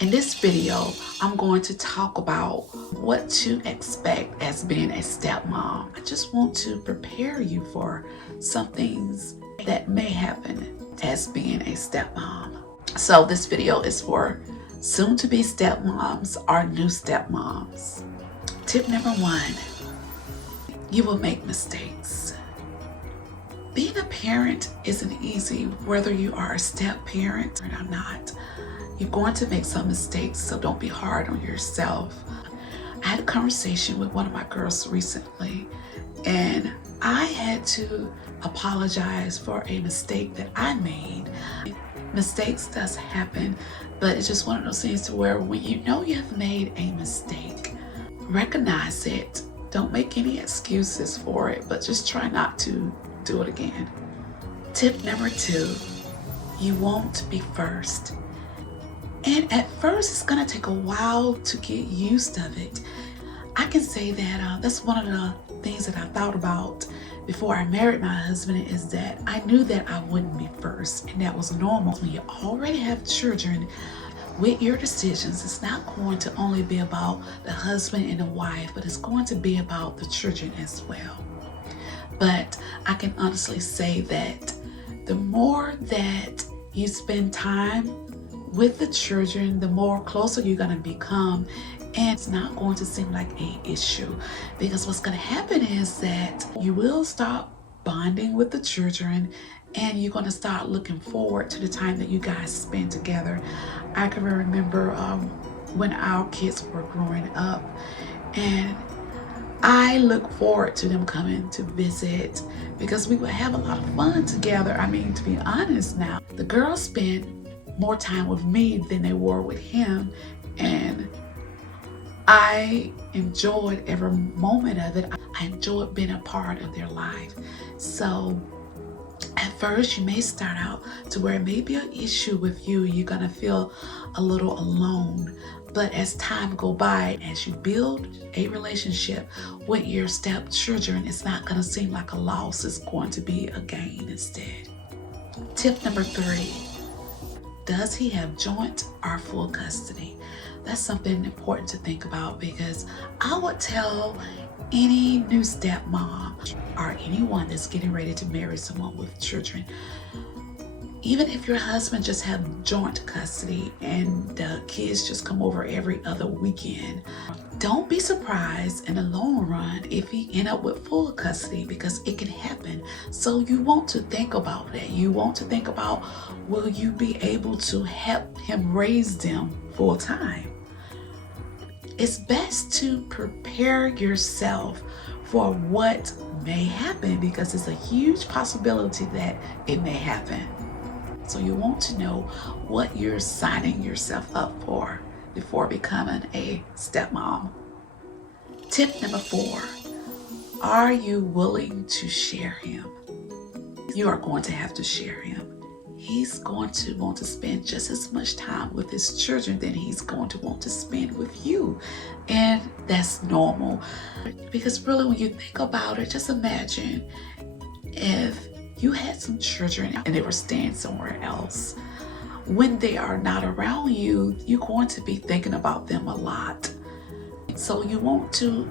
In this video, I'm going to talk about what to expect as being a stepmom. I just want to prepare you for some things that may happen as being a stepmom. So this video is for soon-to-be stepmoms or new stepmoms. Tip number 1, you will make mistakes. Being a parent isn't easy, whether you are a step parent or not. You're going to make some mistakes, so don't be hard on yourself. I had a conversation with one of my girls recently, and I had to apologize for a mistake that I made. Mistakes does happen, but it's just one of those things to where when you know you have made a mistake, recognize it. Don't make any excuses for it, but just try not to do it again. Tip number 2, you won't be first. And at first, it's gonna take a while to get used of it. I can say that that's one of the things that I thought about before I married my husband, is that I knew that I wouldn't be first, and that was normal. When you already have children, with your decisions, it's not going to only be about the husband and the wife, but it's going to be about the children as well. But I can honestly say that the more that you spend time with the children, the more closer you're going to become, and it's not going to seem like an issue, because what's going to happen is that you will start bonding with the children, and you're going to start looking forward to the time that you guys spend together. I can remember when our kids were growing up, and I look forward to them coming to visit, because we would have a lot of fun together. I mean, to be honest now, the girls spent more time with me than they were with him, and I enjoyed every moment of it. I enjoyed being a part of their life. So at first you may start out to where it may be an issue with you. You're gonna feel a little alone, but as time go by, as you build a relationship with your stepchildren, it's not gonna seem like a loss. It's going to be a gain instead. Tip number 3, does he have joint or full custody? That's something important to think about, because I would tell any new stepmom or anyone that's getting ready to marry someone with children, even if your husband just have joint custody and the kids just come over every other weekend, don't be surprised in the long run if he end up with full custody, because it can happen. So you want to think about that. You want to think about, will you be able to help him raise them full time? It's best to prepare yourself for what may happen, because it's a huge possibility that it may happen. So you want to know what you're signing yourself up for before becoming a stepmom. Tip number 4, are you willing to share him? You are going to have to share him. He's going to want to spend just as much time with his children than he's going to want to spend with you. And that's normal, because really when you think about it, just imagine if you had some children and they were staying somewhere else. When they are not around you, you're going to be thinking about them a lot. So you want to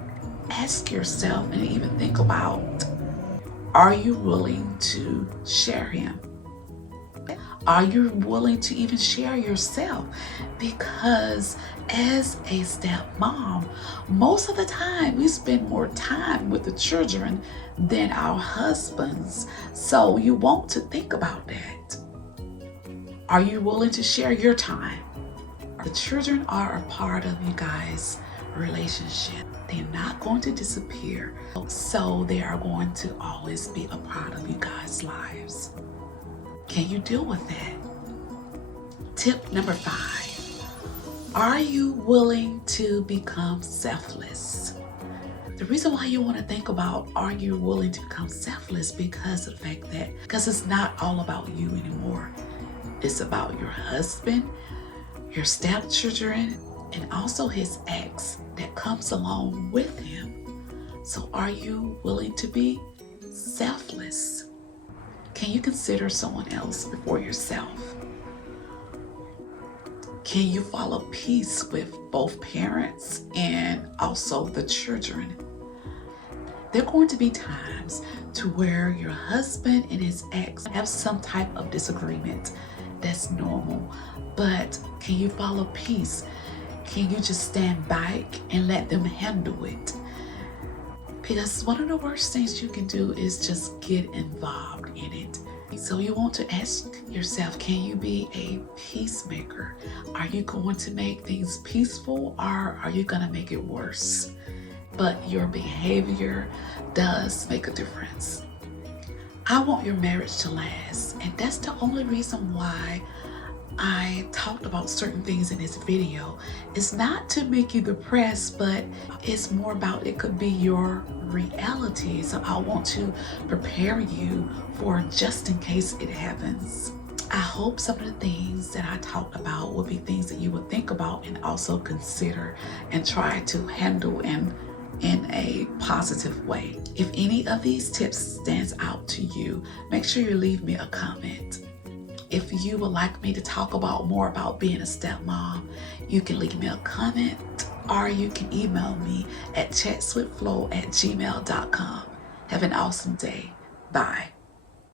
ask yourself and even think about, are you willing to share him? Are you willing to even share yourself? Because as a stepmom, most of the time we spend more time with the children than our husbands. So you want to think about that. Are you willing to share your time? The children are a part of you guys' relationship. They're not going to disappear. So they are going to always be a part of you guys' lives. Can you deal with that? Tip number 5, are you willing to become selfless? The reason why you want to think about, are you willing to become selfless, because of the fact that, because it's not all about you anymore. It's about your husband, your stepchildren, and also his ex that comes along with him. So are you willing to be selfless? Can you consider someone else before yourself? Can you follow peace with both parents and also the children? There are going to be times to where your husband and his ex have some type of disagreement. That's normal. But can you follow peace? Can you just stand back and let them handle it? Because one of the worst things you can do is just get involved in it. So you want to ask yourself, can you be a peacemaker? Are you going to make things peaceful, or are you going to make it worse? But your behavior does make a difference. I want your marriage to last, and that's the only reason why I talked about certain things in this video. It's not to make you depressed, but it's more about it could be your reality. So I want to prepare you for just in case it happens. I hope some of the things that I talked about will be things that you would think about and also consider and try to handle in a positive way. If any of these tips stands out to you, make sure you leave me a comment. If you would like me to talk about more about being a stepmom, you can leave me a comment, or you can email me at chatswithflo@gmail.com. Have an awesome day. Bye.